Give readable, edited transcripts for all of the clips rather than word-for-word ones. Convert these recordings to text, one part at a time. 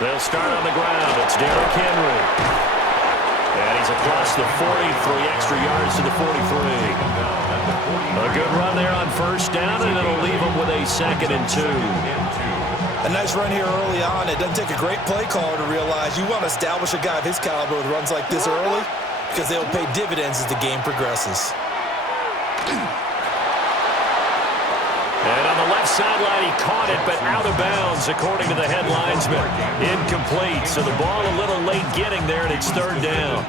They'll start on the ground. It's Derrick Henry. And he's across the 40, 3 extra yards to the 43. A good run there on first down, and it'll leave them with a 2nd and 2. A nice run here early on. It doesn't take a great play caller to realize you want to establish a guy of his caliber with runs like this early because they'll pay dividends as the game progresses. And on the left sideline, he caught it, but out of bounds, according to the head linesman. Incomplete, so the ball a little late getting there, and it's 3rd down.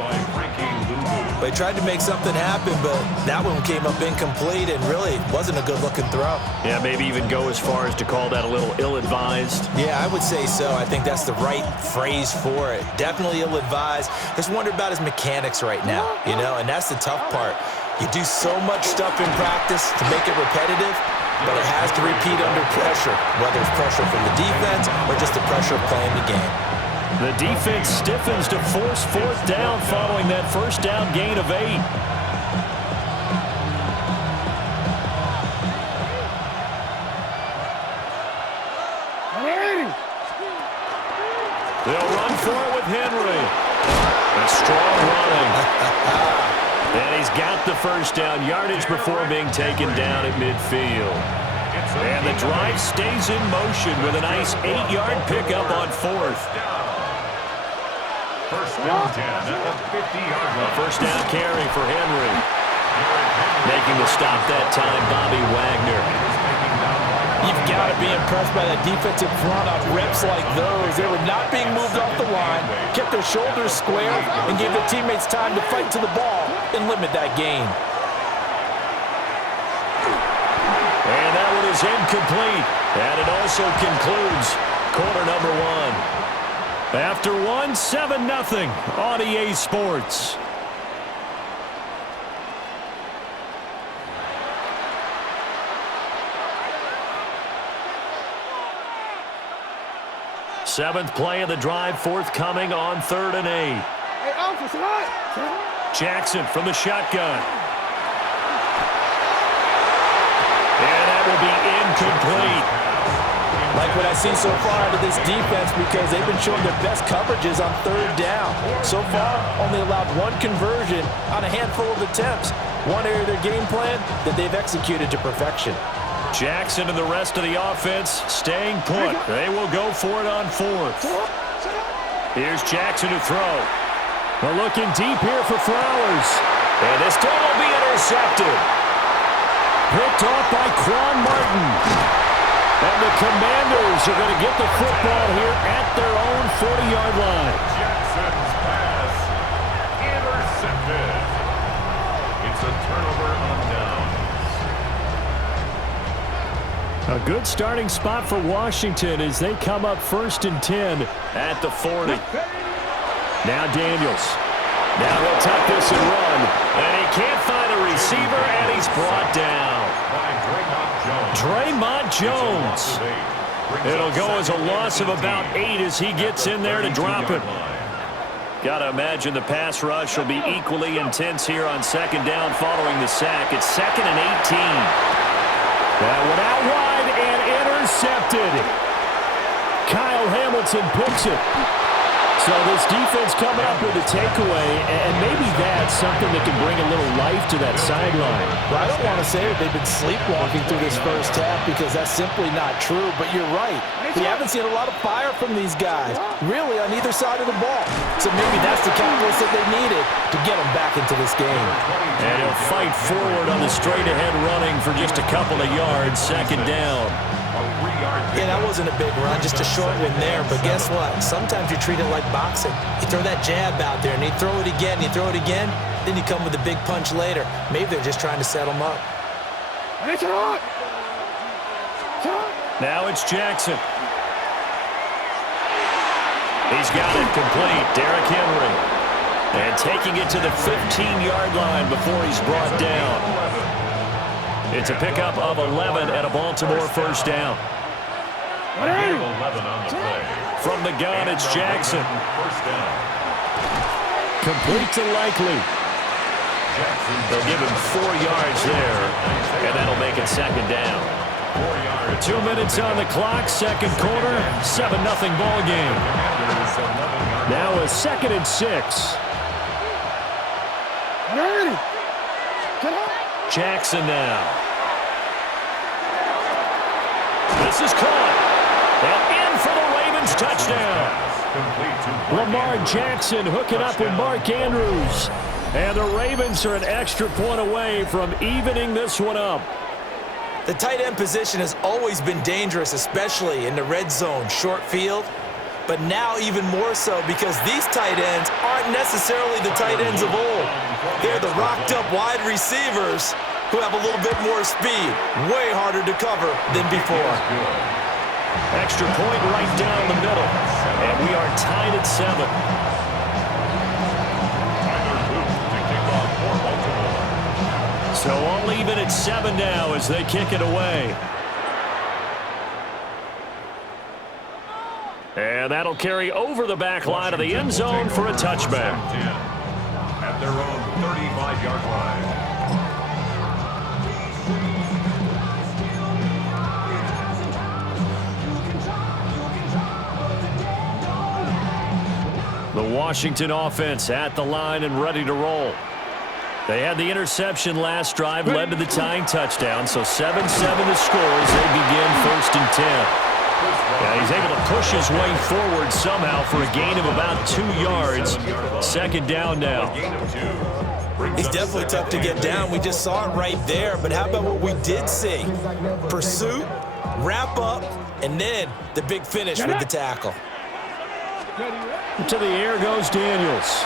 They tried to make something happen, but that one came up incomplete and really wasn't a good-looking throw. Yeah, maybe even go as far as to call that a little ill-advised. Yeah, I would say so. I think that's the right phrase for it. Definitely ill-advised. Just wonder about his mechanics right now, and that's the tough part. You do so much stuff in practice to make it repetitive, but it has to repeat under pressure, whether it's pressure from the defense or just the pressure of playing the game. The defense stiffens to force 4th down following that first down gain of 8. They'll run for it with Henry. A strong running. And he's got the first down yardage before being taken down at midfield. And the drive stays in motion with a nice 8-yard pickup on 4th. First down 10 at the 50-yard line. First down carry for Henry. Making the stop that time, Bobby Wagner. You've got to be impressed by that defensive front on reps like those. They were not being moved off the line, kept their shoulders square, and gave their teammates time to fight to the ball and limit that gain. And that one is incomplete. And it also concludes quarter number 1. After 1, 7-0 on EA Sports. Seventh play of the drive forthcoming on 3rd and 8. Jackson from the shotgun. And that will be incomplete. Like what I've seen so far out of this defense because they've been showing their best coverages on 3rd down. So far, only allowed 1 conversion on a handful of attempts. One area of their game plan that they've executed to perfection. Jackson and the rest of the offense staying put. They will go for it on 4th. Here's Jackson to throw. We're looking deep here for Flowers. And this time will be intercepted. Picked off by Quan Martin. And the Commanders are going to get the football here at their own 40-yard line. Jackson's pass intercepted. It's a turnover on downs. A good starting spot for Washington as they come up 1st and 10 at the 40. Now Daniels. Now he'll tuck this and run. And he can't find a receiver, and he's brought down. Draymond Jones. It'll go as a loss of about 8 as he gets in there to drop it. Got to imagine the pass rush will be equally intense here on 2nd down following the sack. It's 2nd and 18. That one out wide and intercepted. Kyle Hamilton picks it. So this defense coming up with a takeaway, and maybe that's something that can bring a little life to that sideline. Well, I don't want to say that they've been sleepwalking through this first half because that's simply not true, but you're right. We haven't seen a lot of fire from these guys, really, on either side of the ball. So maybe that's the catalyst that they needed to get them back into this game. And he'll fight forward on the straight-ahead running for just a couple of yards, 2nd down. Yeah, that wasn't a big run, just a short one there. But guess what? Sometimes you treat it like boxing. You throw that jab out there, and you throw it again, you throw it again, then you come with a big punch later. Maybe they're just trying to set them up. Now it's Jackson. He's got it complete. Derrick Henry. And taking it to the 15-yard line before he's brought down. It's a pickup of 11 at a Baltimore first down. From the gun, it's Jackson. Complete to Likely. They'll give him 4 yards there And that'll make it second down. 2 minutes on the clock, second quarter, 7-0 ball game. Now a 2nd and 6. Jackson now. This is caught. And in for the Ravens touchdown. Lamar Jackson hooking up with Mark Andrews. And the Ravens are an extra point away from evening this one up. The tight end position has always been dangerous, especially in the red zone, short field. But now even more so because these tight ends aren't necessarily the tight ends of old. They're the rocked-up wide receivers who have a little bit more speed, way harder to cover than before. Extra point right down the middle. And we are tied at 7. So all even at 7 now as they kick it away. And that'll carry over the back line of the end zone for a touchback. At their own 35-yard line. The Washington offense at the line and ready to roll. They had the interception last drive, led to the tying touchdown, so 7-7 the score as they begin 1st and 10. Yeah, he's able to push his way forward somehow for a gain of about 2 yards. 2nd down now. He's definitely tough to get down. We just saw it right there, but how about what we did see? Pursuit, wrap up, and then the big finish with the tackle. To the air goes Daniels.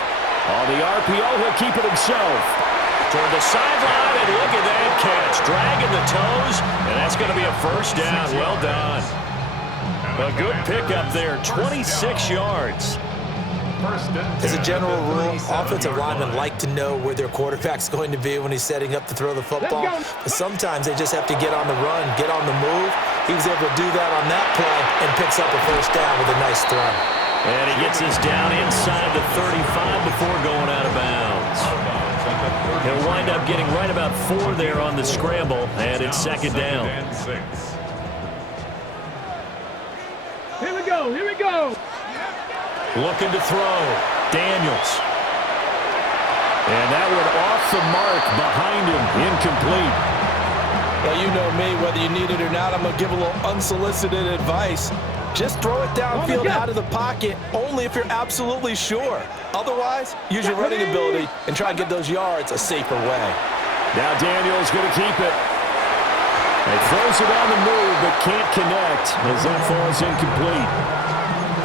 On the RPO, he'll keep it himself. Toward the sideline, and look at that catch. Dragging the toes, and that's going to be a 1st down. Well done. A good pickup there, 26 yards. As a general rule, offensive linemen like to know where their quarterback's going to be when he's setting up to throw the football. But sometimes they just have to get on the run, get on the move. He was able to do that on that play and picks up a 1st down with a nice throw. And he gets us down inside the 35 before going out of bounds. He'll wind up getting right about 4 there on the scramble, and it's 2nd down. Here we go, here we go. Looking to throw. Daniels. And that one off the mark behind him, incomplete. Well, you know me, whether you need it or not, I'm going to give a little unsolicited advice. Just throw it downfield out of the pocket only if you're absolutely sure. Otherwise, use your running ability and try and get those yards a safer way. Now Daniels going to keep it. He throws it on the move but can't connect as that falls incomplete.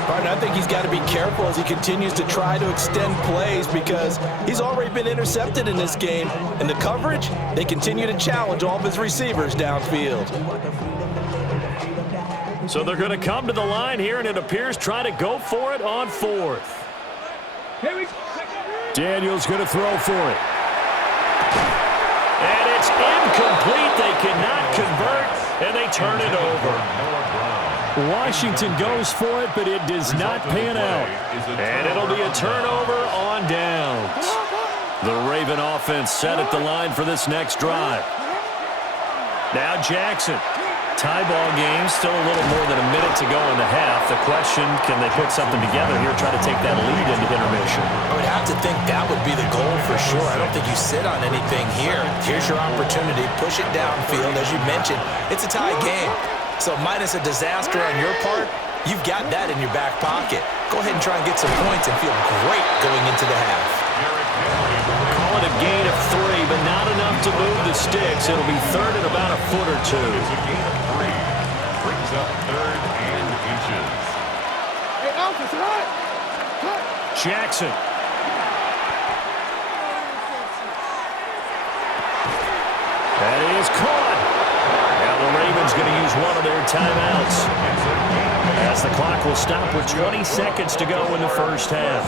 Partner, I think he's got to be careful as he continues to try to extend plays because he's already been intercepted in this game. And the coverage, they continue to challenge all of his receivers downfield. So they're going to come to the line here, and it appears try to go for it on 4th. Daniels going to throw for it. And it's incomplete. They cannot convert, and they turn it over. Washington goes for it, but it does not pan out. And it'll be a turnover on downs. The Raven offense set at the line for this next drive. Now Jackson. Tie ball game, still a little more than a minute to go in the half. The question, can they put something together here, try to take that lead into intermission? I would have to think that would be the goal for sure. I don't think you sit on anything here. Here's your opportunity. Push it downfield. As you mentioned, it's a tie game. So minus a disaster on your part, you've got that in your back pocket. Go ahead and try and get some points and feel great going into the half. Call it a gain of 3, but not enough to move the sticks. It'll be 3rd and about a foot or 2. It's a gain of 3. Brings up 3rd and inches. Hey, Alphas, right? Jackson. That is caught. Now the Ravens going to use one of their timeouts, as the clock will stop with 20 seconds to go in the 1st half.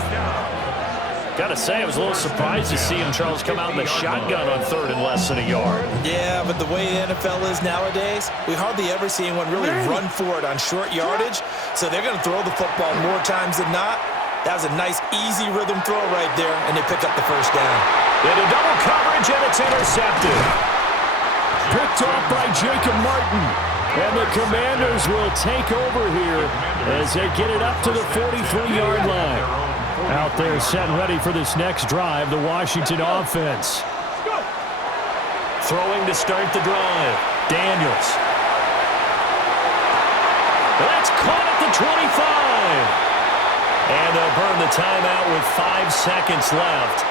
Got to say, I was a little surprised to see him, Charles, come out in the shotgun on 3rd and less than a yard. Yeah, but the way the NFL is nowadays, we hardly ever see anyone really run for it on short yardage. So they're going to throw the football more times than not. That was a nice, easy rhythm throw right there, and they pick up the 1st down. Into double coverage, and it's intercepted. Jacob Martin. And the Commanders will take over here as they get it up to the 43-yard line. Out there set ready for this next drive, the Washington offense. Throwing to start the drive. Daniels. That's caught at the 25. And they'll burn the timeout with 5 seconds left.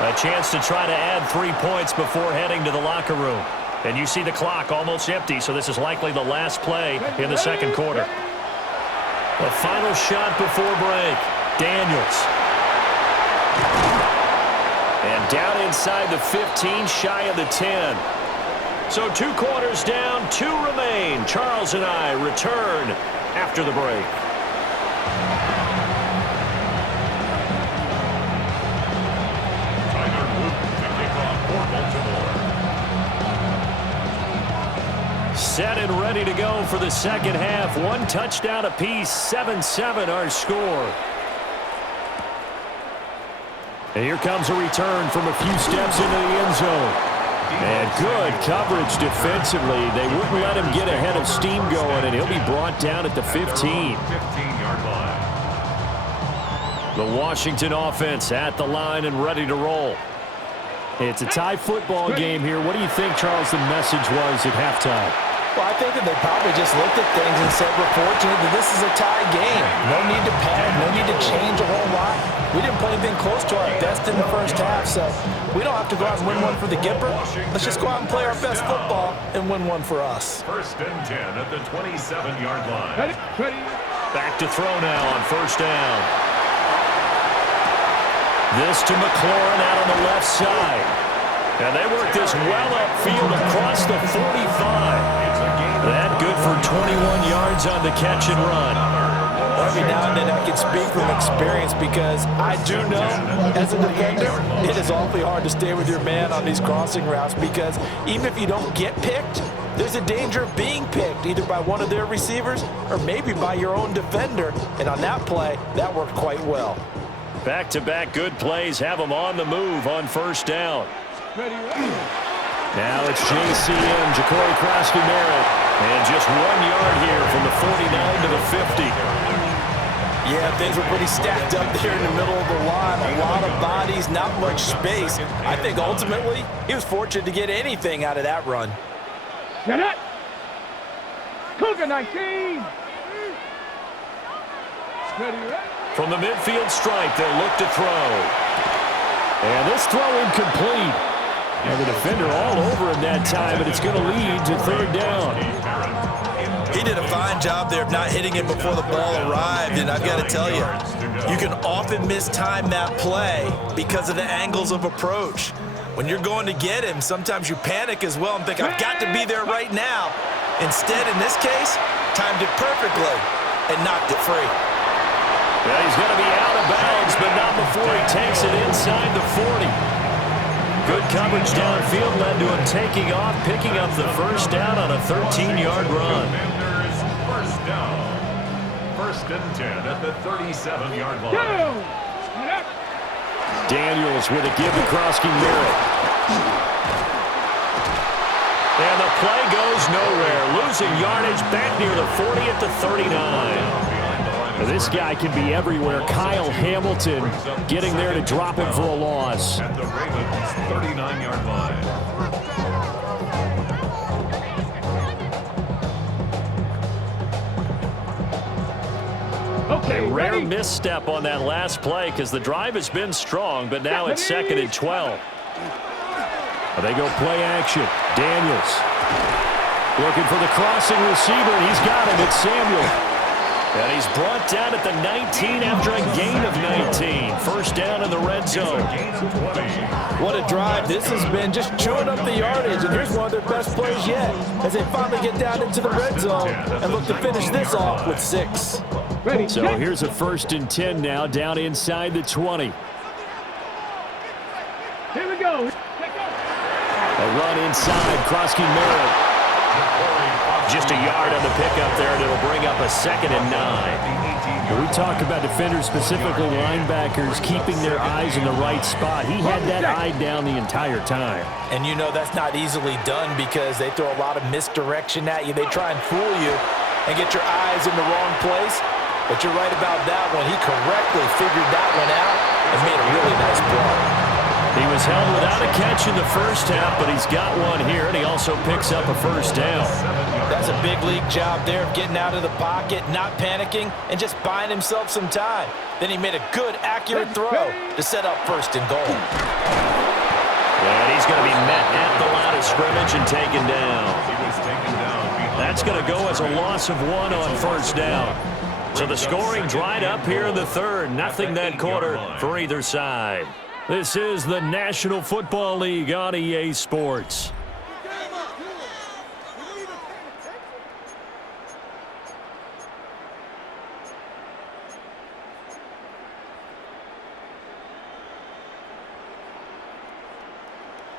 A chance to try to add 3 points before heading to the locker room. And you see the clock almost empty, so this is likely the last play in the second quarter. The final shot before break. Daniels. And down inside the 15, shy of the 10. So 2 quarters down, 2 remain. Charles and I return after the break. Set and ready to go for the second half. 1 touchdown apiece, 7-7 our score. And here comes a return from a few steps into the end zone. And good coverage defensively. They wouldn't let him get ahead of steam going, and he'll be brought down at the 15. 15-yard line. The Washington offense at the line and ready to roll. It's a tie football game here. What do you think, Charles, the message was at halftime? Well, I think that they probably just looked at things and said, we're fortunate that this is a tie game. No need to panic, no need to change a whole lot. We didn't play anything close to our best in the first half, so we don't have to go out and win one for the Gipper. Let's just go out and play our best football and win one for us. 1st and 10 at the 27-yard line. Back to throw now on 1st down. This to McLaurin out on the left side. And they work this well upfield across the 45. That good for 21 yards on the catch and run. Every now and then I can speak from experience because I do know, as a defender, it is awfully hard to stay with your man on these crossing routes because even if you don't get picked, there's a danger of being picked either by one of their receivers or maybe by your own defender. And on that play, that worked quite well. Back-to-back good plays have them on the move on 1st down. Now it's JCM, Ja'Cory Krosky-Merritt, and just 1 yard here from the 49 to the 50. Yeah, things were pretty stacked up there in the middle of the line. A lot of bodies, not much space. I think ultimately he was fortunate to get anything out of that run. Get it! Cougar 19! From the midfield stripe, they'll look to throw. And this throw incomplete. And the defender all over him that time, but it's going to lead to 3rd down. He did a fine job there of not hitting it before the ball arrived, and I've got to tell you, you can often mistime that play because of the angles of approach. When you're going to get him, sometimes you panic as well and think, I've got to be there right now. Instead, in this case, timed it perfectly and knocked it free. Yeah, he's going to be out of bounds, but not before he takes it inside the 40. Good coverage downfield led to him taking off, picking up the 1st down on a 13-yard run. Commanders 1st down. 1st and 10 at the 37-yard line. Daniels with a give to Krosky-Merritt. And the play goes nowhere. Losing yardage back near the 40 at the 39. This guy can be everywhere. Kyle Hamilton getting there to drop him for a loss. At the Ravens 39-yard line. Okay, a rare ready? misstep on that last play because the drive has been strong, but now it's 2nd and 12. They go play action. Daniels looking for the crossing receiver, and he's got him. It's Samuel. And he's brought down at the 19 after a gain of 19. 1st down in the red zone. What a drive. This has been just chewing up the yardage, and here's one of their best plays yet as they finally get down into the red zone and look to finish this off with 6. Ready, so here's a 1st and 10 now down inside the 20. Here we go. A run inside. Krosky-Merritt Just a yard on the pickup there, and it'll bring up a 2nd and 9. When we talk about defenders, specifically linebackers, keeping their eyes in the right spot. He had that eye down the entire time. And you know that's not easily done because they throw a lot of misdirection at you. They try and fool you and get your eyes in the wrong place. But you're right about that one. He correctly figured that one out and made a really nice play. He was held without a catch in the first half, but he's got one here, and he also picks up a 1st down. That's a big league job there of getting out of the pocket, not panicking, and just buying himself some time. Then he made a good, accurate throw to set up 1st and goal. And he's going to be met at the line of scrimmage and taken down. That's going to go as a loss of 1 on 1st down. So the scoring dried up here in the 3rd. Nothing that quarter for either side. This is the National Football League on EA Sports.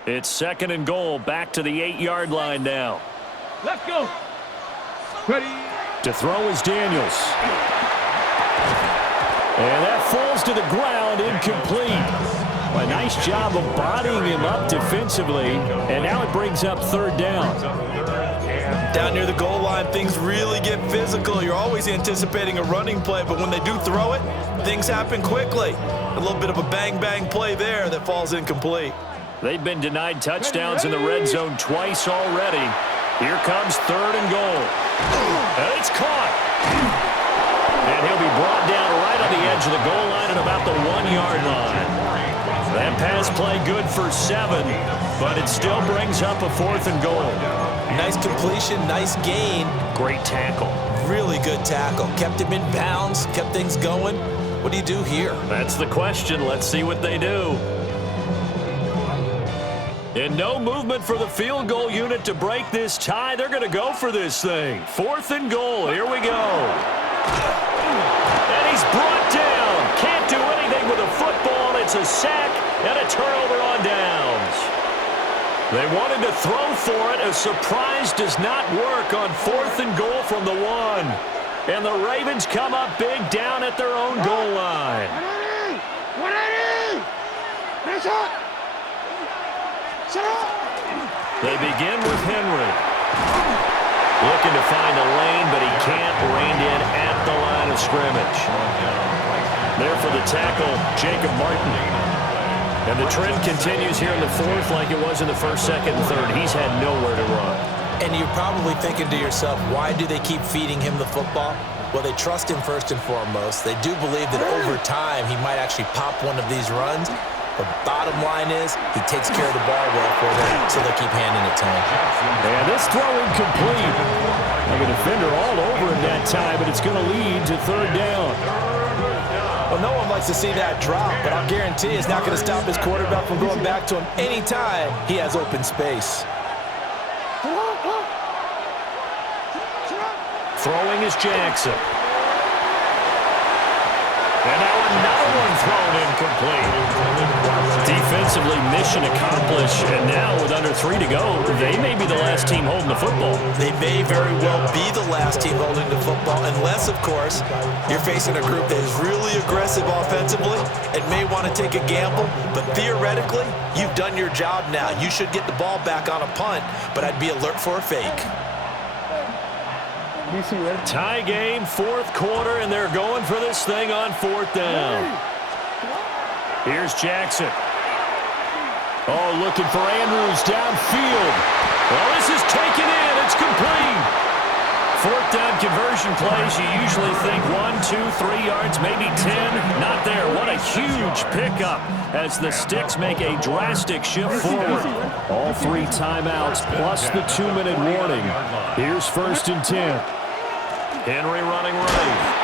It's 2nd and goal, back to the 8-yard line now. Let's go. Ready. To throw is Daniels. And that falls to the ground, incomplete. A nice job of bodying him up defensively, and now it brings up 3rd down. Down near the goal line, things really get physical. You're always anticipating a running play, but when they do throw it, things happen quickly. A little bit of a bang-bang play there that falls incomplete. They've been denied touchdowns in the red zone twice already. Here comes 3rd and goal. And it's caught. And he'll be brought down right on the edge of the goal line at about the 1-yard line. That pass play good for 7, but it still brings up a 4th and goal. Nice completion, nice gain. Great tackle. Really good tackle. Kept him in bounds, kept things going. What do you do here? That's the question. Let's see what they do. And no movement for the field goal unit to break this tie. They're going to go for this thing. 4th and goal. Here we go. And he's brought down. Can't do anything with a football. It's a sack and a turnover on downs. They wanted to throw for it. A surprise does not work on 4th and goal from the 1. And the Ravens come up big down at their own goal line. 180! Finish up! Set up! They begin with Henry. Looking to find a lane, but he can't. Reined in at the line of scrimmage. There for the tackle, Jacob Martin. And the trend continues here in the 4th like it was in the 1st, 2nd, and 3rd. He's had nowhere to run. And you're probably thinking to yourself, why do they keep feeding him the football? Well, they trust him first and foremost. They do believe that over time he might actually pop one of these runs. The bottom line is he takes care of the ball well for them, so they keep handing it to him. And this throw incomplete. A defender all over him that time, but it's going to lead to 3rd down. Well, no one likes to see that drop, but I'll guarantee it's not going to stop his quarterback from going back to him anytime he has open space. Throwing is Jackson. And now another one thrown incomplete. Defensively, mission accomplished, and now with under 3 to go, they may be the last team holding the football. They may very well be the last team holding the football, unless, of course, you're facing a group that is really aggressive offensively and may want to take a gamble. But theoretically, you've done your job now. You should get the ball back on a punt, but I'd be alert for a fake. Tie game, 4th quarter, and they're going for this thing on 4th down. Here's Jackson. Oh, looking for Andrews downfield. Well, this is taken in. It's complete. 4th down conversion plays, you usually think 1, 2, 3 yards, maybe 10. Not there. What a huge pickup as the Sticks make a drastic shift forward. All 3 timeouts plus the 2-minute warning. Here's 1st and 10. Henry running right.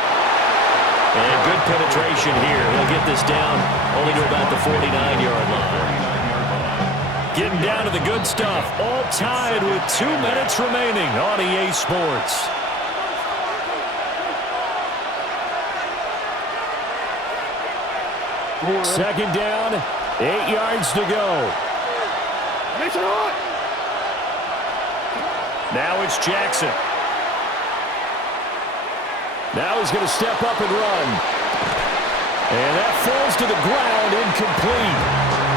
And good penetration here. He'll get this down only to about the 49-yard line. Getting down to the good stuff. All tied with 2 minutes remaining on EA Sports. Second down, 8 yards to go. Now it's Jackson. Now he's going to step up and run. And that falls to the ground, incomplete.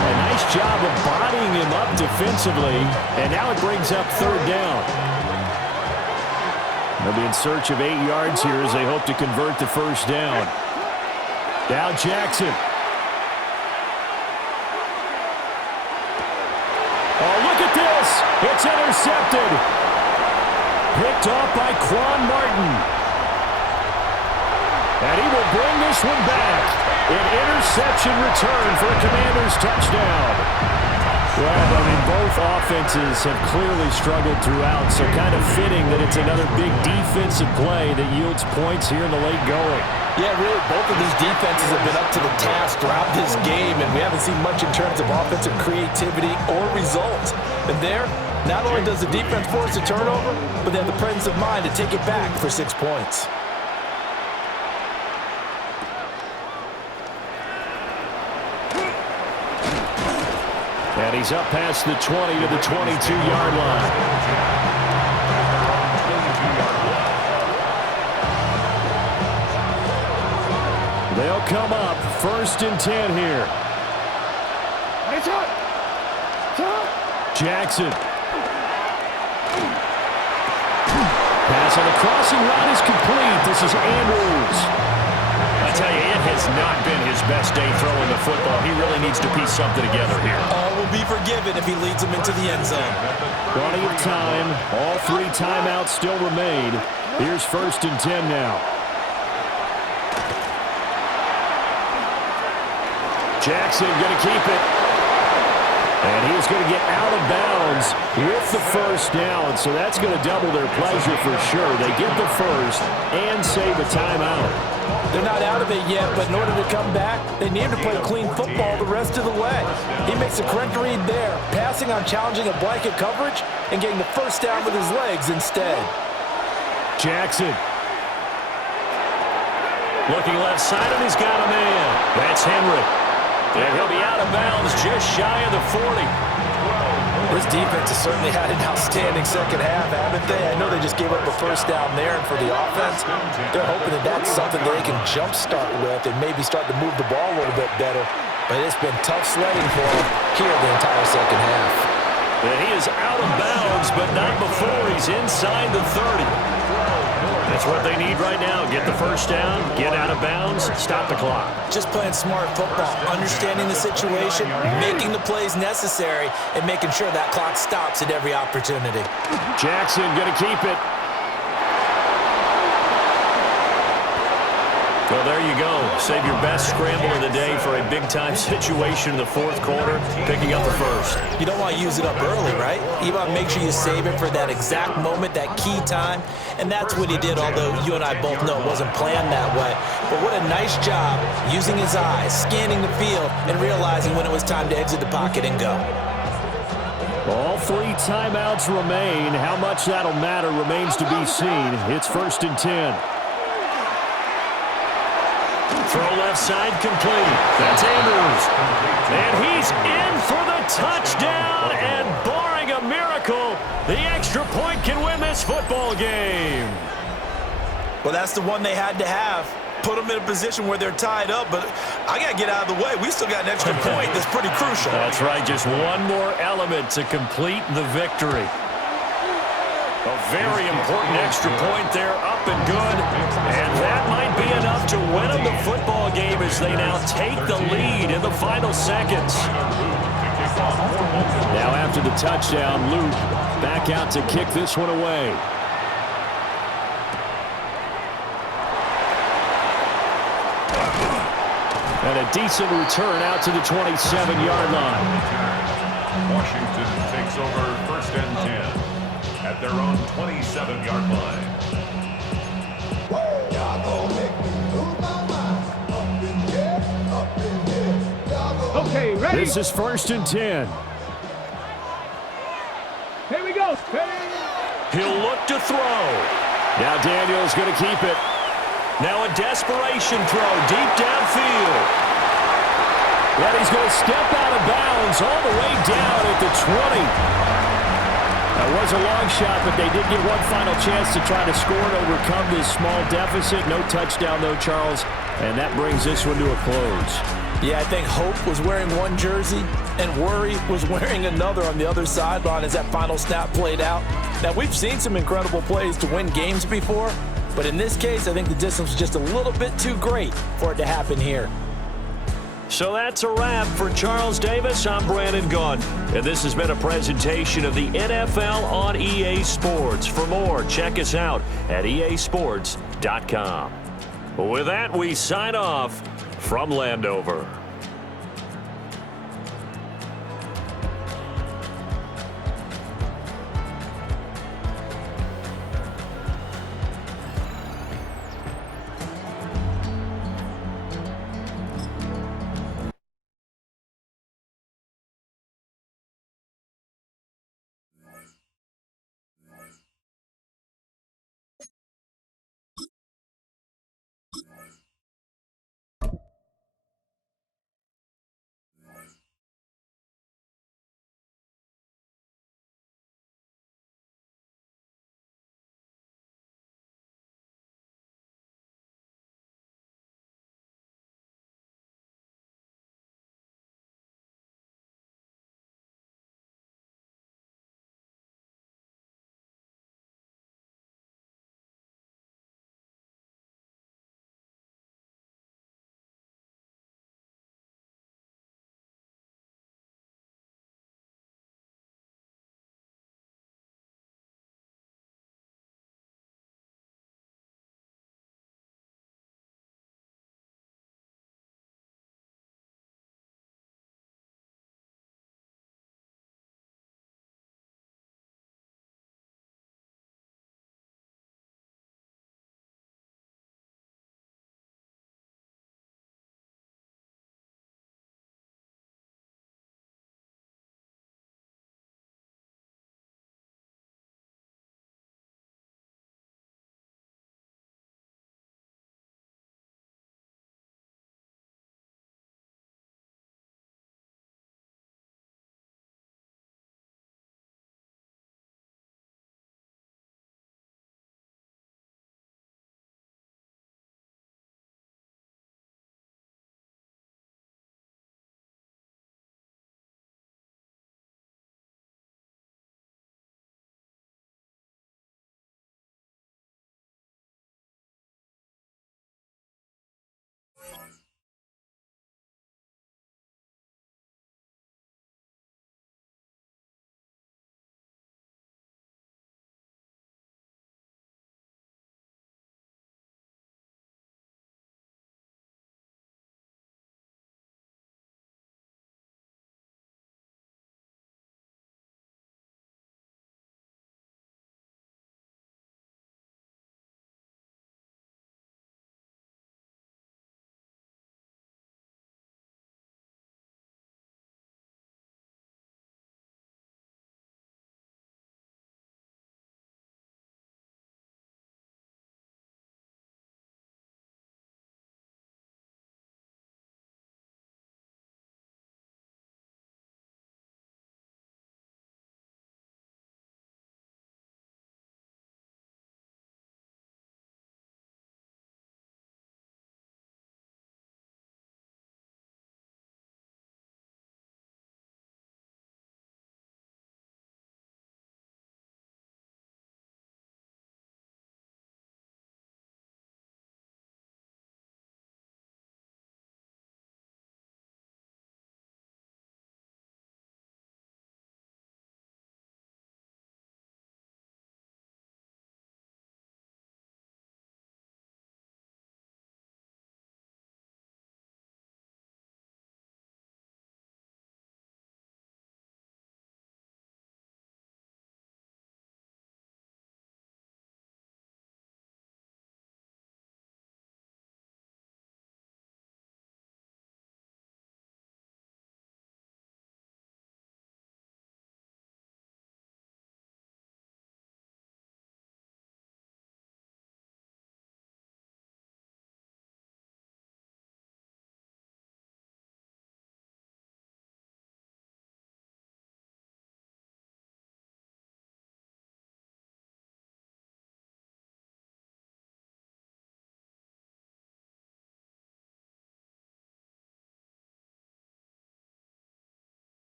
A nice job of bodying him up defensively. And now it brings up third down. They'll be in search of 8 yards here as they hope to convert the first down. Now Jackson. Oh, look at this. It's intercepted. Picked off by Quan Martin. And he will bring this one back. An interception return for a Commanders touchdown. Well, I mean, both offenses have clearly struggled throughout, so kind of fitting that it's another big defensive play that yields points here in the late going. Yeah, really, both of these defenses have been up to the task throughout this game, and we haven't seen much in terms of offensive creativity or results. And there, not only does the defense force a turnover, but they have the presence of mind to take it back for 6 points. And he's up past the 20 to the 22-yard line. They'll come up 1st and 10 here. Jackson. Pass on the crossing route is complete. This is Andrews. I tell you, it has not been his best day throwing the football. He really needs to piece something together here. All will be forgiven if he leads them into the end zone. Plenty of time. All 3 timeouts still remain. Here's 1st and 10 now. Jackson going to keep it. And he is going to get out of bounds with the first down. So that's going to double their pleasure for sure. They get the first and save a timeout. They're not out of it yet, but in order to come back, they need to play clean football the rest of the way. He makes the correct read there, passing on challenging a blanket coverage and getting the first down with his legs instead. Jackson. Looking left side, and he's got a man. That's Henry. And he'll be out of bounds just shy of the 40. This defense has certainly had an outstanding second half, haven't they? I know they just gave up a first down there, and for the offense, they're hoping that that's something that they can jumpstart with and maybe start to move the ball a little bit better. But it's been tough sledding for them here the entire second half. And he is out of bounds, but not before he's inside the 30. That's what they need right now. Get the first down, get out of bounds, stop the clock. Just playing smart football, understanding the situation, making the plays necessary, and making sure that clock stops at every opportunity. Jackson going to keep it. Well, there you go. Save your best scramble of the day for a big-time situation in the 4th quarter, picking up the first. You don't want to use it up early, right? You want to make sure you save it for that exact moment, that key time, and that's what he did, although you and I both know it wasn't planned that way. But what a nice job using his eyes, scanning the field, and realizing when it was time to exit the pocket and go. All 3 timeouts remain. How much that'll matter remains to be seen. It's 1st and 10. Throw left side complete. That's Andrews. And he's in for the touchdown. And barring a miracle, the extra point can win this football game. Well, that's the one they had to have. Put them in a position where they're tied up, but I got to get out of the way. We still got an extra point that's pretty crucial. That's right. Just one more element to complete the victory. A very important extra point there, up and good. And that might be enough to win them the football game as they now take the lead in the final seconds. Now after the touchdown, Luke back out to kick this one away. And a decent return out to the 27-yard line. Washington takes over 1st and 10. At their own 27-yard line. Okay, ready? This is 1st and 10. Here we go. Ready? He'll look to throw. Now Daniel's going to keep it. Now a desperation throw deep downfield. But he's going to step out of bounds all the way down at the 20. That was a long shot, but they did get one final chance to try to score and overcome this small deficit. No touchdown, though, Charles, and that brings this one to a close. Yeah, I think Hope was wearing one jersey and Worry was wearing another on the other sideline as that final snap played out. Now, we've seen some incredible plays to win games before, but in this case, I think the distance was just a little bit too great for it to happen here. So that's a wrap for Charles Davis. I'm Brandon Gunn, and this has been a presentation of the NFL on EA Sports. For more, check us out at easports.com. With that, we sign off from Landover.